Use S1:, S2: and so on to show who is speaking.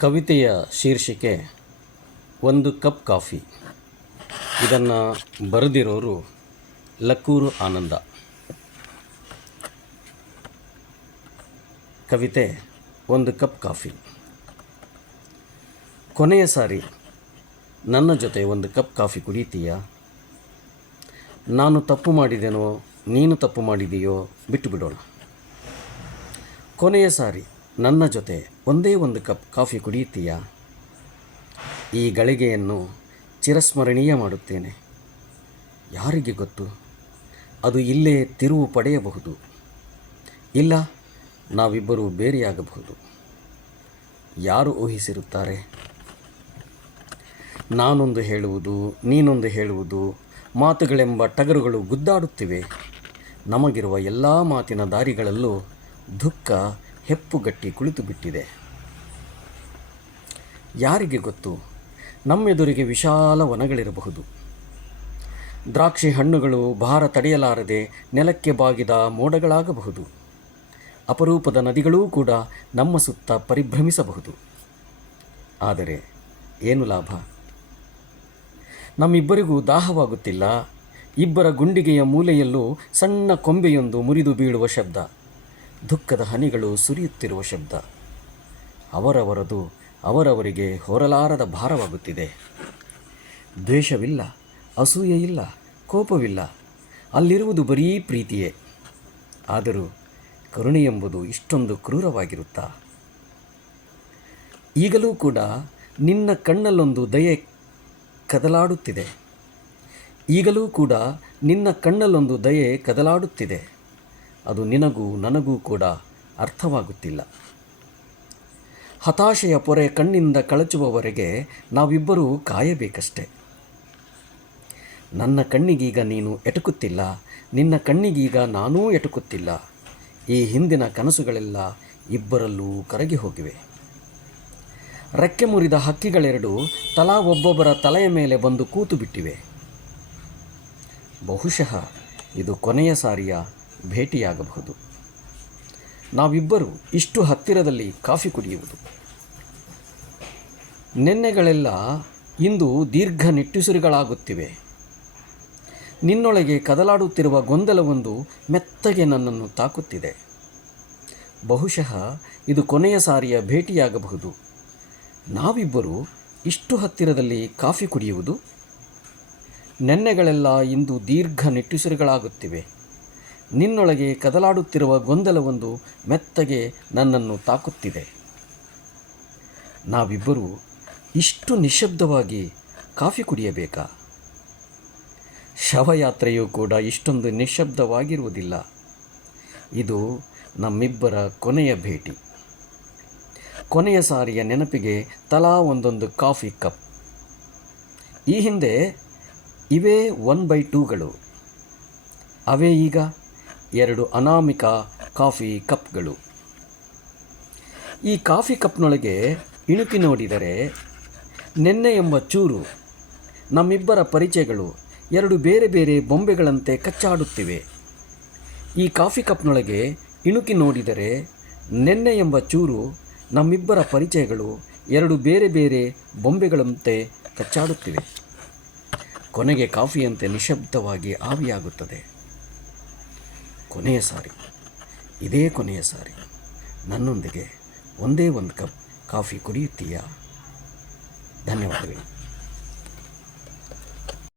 S1: ಕವಿತೆಯ ಶೀರ್ಷಿಕೆ ಒಂದು ಕಪ್ ಕಾಫಿ. ಇದನ್ನು ಬರೆದಿರೋರು ಲಕ್ಕೂರು ಆನಂದ. ಕವಿತೆ ಒಂದು ಕಪ್ ಕಾಫಿ. ಕೊನೆಯ ಸಾರಿ, ನನ್ನ ಜೊತೆ ಒಂದು ಕಪ್ ಕಾಫಿ ಕುಡಿತೀಯಾ? ನಾನು ತಪ್ಪು ಮಾಡಿದೆನೋ, ನೀನು ತಪ್ಪು ಮಾಡಿದೆಯೋ, ಬಿಟ್ಟು ಬಿಡೋಣ. ಕೊನೆಯ ಸಾರಿ ನನ್ನ ಜೊತೆ ಒಂದೇ ಒಂದು ಕಪ್ ಕಾಫಿ ಕುಡಿಯುತ್ತೀಯಾ? ಈ ಗಳಿಗೆಯನ್ನು ಚಿರಸ್ಮರಣೀಯ ಮಾಡುತ್ತೇನೆ. ಯಾರಿಗೆ ಗೊತ್ತು? ಅದು ಇಲ್ಲೇ ತಿರುವು ಪಡೆಯಬಹುದು. ಇಲ್ಲ, ನಾವಿಬ್ಬರೂ ಬೇರೆಯಾಗಬಹುದು. ಯಾರು ಊಹಿಸಿರುತ್ತಾರೆ? ನಾನೊಂದು ಹೇಳುವುದು, ನೀನೊಂದು ಹೇಳುವುದು, ಮಾತುಗಳೆಂಬ ಟಗರುಗಳು ಗುದ್ದಾಡುತ್ತಿವೆ. ನಮಗಿರುವ ಎಲ್ಲ ಮಾತಿನ ದಾರಿಗಳಲ್ಲೂ ದುಃಖ ಹೆಪ್ಪುಗಟ್ಟಿ ಕುಳಿತು ಬಿಟ್ಟಿದೆ. ಯಾರಿಗೆ ಗೊತ್ತು? ನಮ್ಮೆದುರಿಗೆ ವಿಶಾಲ ವನಗಳಿರಬಹುದು. ದ್ರಾಕ್ಷಿ ಹಣ್ಣುಗಳು ಭಾರ ತಡೆಯಲಾರದೆ ನೆಲಕ್ಕೆ ಬಾಗಿದ ಮೋಡಗಳಾಗಬಹುದು. ಅಪರೂಪದ ನದಿಗಳೂ ಕೂಡ ನಮ್ಮ ಸುತ್ತ ಪರಿಭ್ರಮಿಸಬಹುದು. ಆದರೆ ಏನು ಲಾಭ? ನಮ್ಮಿಬ್ಬರಿಗೂ ದಾಹವಾಗುತ್ತಿಲ್ಲ. ಇಬ್ಬರ ಗುಂಡಿಗೆಯ ಮೂಲೆಯಲ್ಲೂ ಸಣ್ಣ ಕೊಂಬೆಯೊಂದು ಮುರಿದು ಬೀಳುವ ಶಬ್ದ. ದುಃಖದ ಹನಿಗಳು ಸುರಿಯುತ್ತಿರುವ ಶಬ್ದ. ಅವರವರದು ಅವರವರಿಗೆ ಹೊರಲಾರದ ಭಾರವಾಗುತ್ತಿದೆ. ದ್ವೇಷವಿಲ್ಲ ಅಸೂಯೆ ಇಲ್ಲ ಕೋಪವಿಲ್ಲ. ಅಲ್ಲಿರುವುದು ಬರೀ ಪ್ರೀತಿಯೇ. ಆದರೂ ಕರುಣೆ ಎಂಬುದು ಇಷ್ಟೊಂದು ಕ್ರೂರವಾಗಿರುತ್ತಾ? ಈಗಲೂ ಕೂಡ ನಿನ್ನ ಕಣ್ಣಲ್ಲೊಂದು ದಯೆ ಕದಲಾಡುತ್ತಿದೆ. ಈಗಲೂ ಕೂಡ ನಿನ್ನ ಕಣ್ಣಲ್ಲೊಂದು ದಯೆ ಕದಲಾಡುತ್ತಿದೆ. ಅದು ನಿನಗೂ ನನಗೂ ಕೂಡ ಅರ್ಥವಾಗುತ್ತಿಲ್ಲ. ಹತಾಶೆಯ ಪೊರೆ ಕಣ್ಣಿಂದ ಕಳಚುವವರೆಗೆ ನಾವಿಬ್ಬರೂ ಕಾಯಬೇಕಷ್ಟೆ. ನನ್ನ ಕಣ್ಣಿಗೀಗ ನೀನು ಎಟುಕುತ್ತಿಲ್ಲ, ನಿನ್ನ ಕಣ್ಣಿಗೀಗ ನಾನೂ ಎಟುಕುತ್ತಿಲ್ಲ. ಈ ಹಿಂದಿನ ಕನಸುಗಳೆಲ್ಲ ಇಬ್ಬರಲ್ಲೂ ಕರಗಿ ಹೋಗಿವೆ. ರೆಕ್ಕೆ ಮುರಿದ ಹಕ್ಕಿಗಳೆರಡು ತಲಾ ಒಬ್ಬೊಬ್ಬರ ತಲೆಯ ಮೇಲೆ ಬಂದು ಕೂತು ಬಿಟ್ಟಿವೆ. ಬಹುಶಃ ಇದು ಕೊನೆಯ ಸಾರಿಯ ಭೇಟಿಯಾಗಬಹುದು. ನಾವಿಬ್ಬರು ಇಷ್ಟು ಹತ್ತಿರದಲ್ಲಿ ಕಾಫಿ ಕುಡಿಯುವುದು. ನೆನ್ನೆಗಳೆಲ್ಲ ಇಂದು ದೀರ್ಘ ನಿಟ್ಟುಸಿರುಗಳಾಗುತ್ತಿವೆ. ನಿನ್ನೊಳಗೆ ಕದಲಾಡುತ್ತಿರುವ ಗೊಂದಲವೊಂದು ಮೆತ್ತಗೆ ನನ್ನನ್ನು ತಾಕುತ್ತಿದೆ. ಬಹುಶಃ ಇದು ಕೊನೆಯ ಸಾರಿಯ ಭೇಟಿಯಾಗಬಹುದು. ನಾವಿಬ್ಬರು ಇಷ್ಟು ಹತ್ತಿರದಲ್ಲಿ ಕಾಫಿ ಕುಡಿಯುವುದು? ನೆನ್ನೆಗಳೆಲ್ಲ ಇಂದು ದೀರ್ಘ ನಿಟ್ಟುಸಿರುಗಳಾಗುತ್ತಿವೆ. ನಿನ್ನೊಳಗೆ ಕದಲಾಡುತ್ತಿರುವ ಗೊಂದಲವೊಂದು ಮೆತ್ತಗೆ ನನ್ನನ್ನು ತಾಕುತ್ತಿದೆ. ನಾವಿಬ್ಬರು ಇಷ್ಟು ನಿಶಬ್ದವಾಗಿ ಕಾಫಿ ಕುಡಿಯಬೇಕಾ? ಶವಯಾತ್ರೆಯು ಕೂಡ ಇಷ್ಟೊಂದು ನಿಶಬ್ದವಾಗಿರುವುದಿಲ್ಲ ಇದು ನಮ್ಮಿಬ್ಬರ ಕೊನೆಯ ಭೇಟಿ. ಕೊನೆಯ ಸಾರಿಯ ನೆನಪಿಗೆ ತಲಾ ಒಂದೊಂದು ಕಾಫಿ ಕಪ್. ಈ ಹಿಂದೆ ಇವೇ ಒನ್ ಬೈ ಟೂಗಳು. ಅವೇ ಈಗ? ಎರಡು ಅನಾಮಿಕ ಕಾಫಿ ಕಪ್ಗಳು. ಈ ಕಾಫಿ ಕಪ್ನೊಳಗೆ ಇಣುಕಿ ನೋಡಿದರೆ ನೆನ್ನೆ ಎಂಬ ಚೂರು, ನಮ್ಮಿಬ್ಬರ ಪರಿಚಯಗಳು ಎರಡು ಬೇರೆ ಬೇರೆ ಬೊಂಬೆಗಳಂತೆ ಕಚ್ಚಾಡುತ್ತಿವೆ. ಈ ಕಾಫಿ ಕಪ್ನೊಳಗೆ ಇಣುಕಿ ನೋಡಿದರೆ ನೆನ್ನೆ ಎಂಬ ಚೂರು, ನಮ್ಮಿಬ್ಬರ ಪರಿಚಯಗಳು ಎರಡು ಬೇರೆ ಬೇರೆ ಬೊಂಬೆಗಳಂತೆ ಕಚ್ಚಾಡುತ್ತಿವೆ. ಕೊನೆಗೆ ಕಾಫಿಯಂತೆ ನಿಶಬ್ದವಾಗಿ ಆವಿಯಾಗುತ್ತದೆ. ಕೊನೆಯ ಸಾರಿ. ಇದೇ ಕೊನೆಯ ಸಾರಿ. ನನ್ನೊಂದಿಗೆ ಒಂದೇ ಒಂದು ಕಪ್ ಕಾಫಿ ಕುಡಿಯುತ್ತೀಯಾ? ಧನ್ಯವಾದಗಳು.